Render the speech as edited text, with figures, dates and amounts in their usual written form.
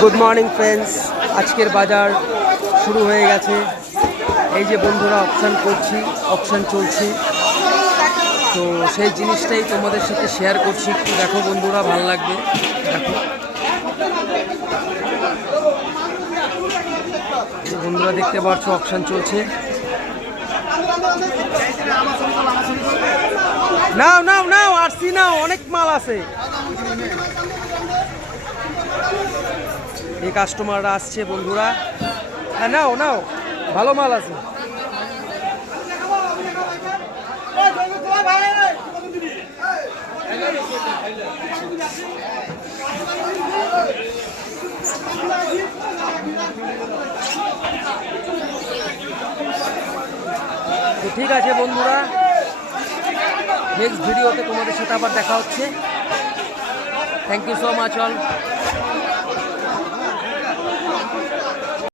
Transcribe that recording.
Good morning friends, আজকের বাজার শুরু হয়ে গেছে। এই যে বন্ধুরা অকশন চলছে, তো সেই জিনিসটাই তোমাদের সাথে শেয়ার করছি। একটু দেখো বন্ধুরা, ভালো লাগবে। দেখো বন্ধুরা, দেখতে পাচ্ছ অকশন চলছে। নাও নাও নাও, আরসি নাও, অনেক মাল আছে। এই কাস্টমাররা আসছে বন্ধুরা। হ্যাঁ নাও নাও, ভালো মাল আছে। তো ঠিক আছে বন্ধুরা, নেক্সট ভিডিওতে তোমাদের সাথে আবার দেখা হচ্ছে। Thank you so much all.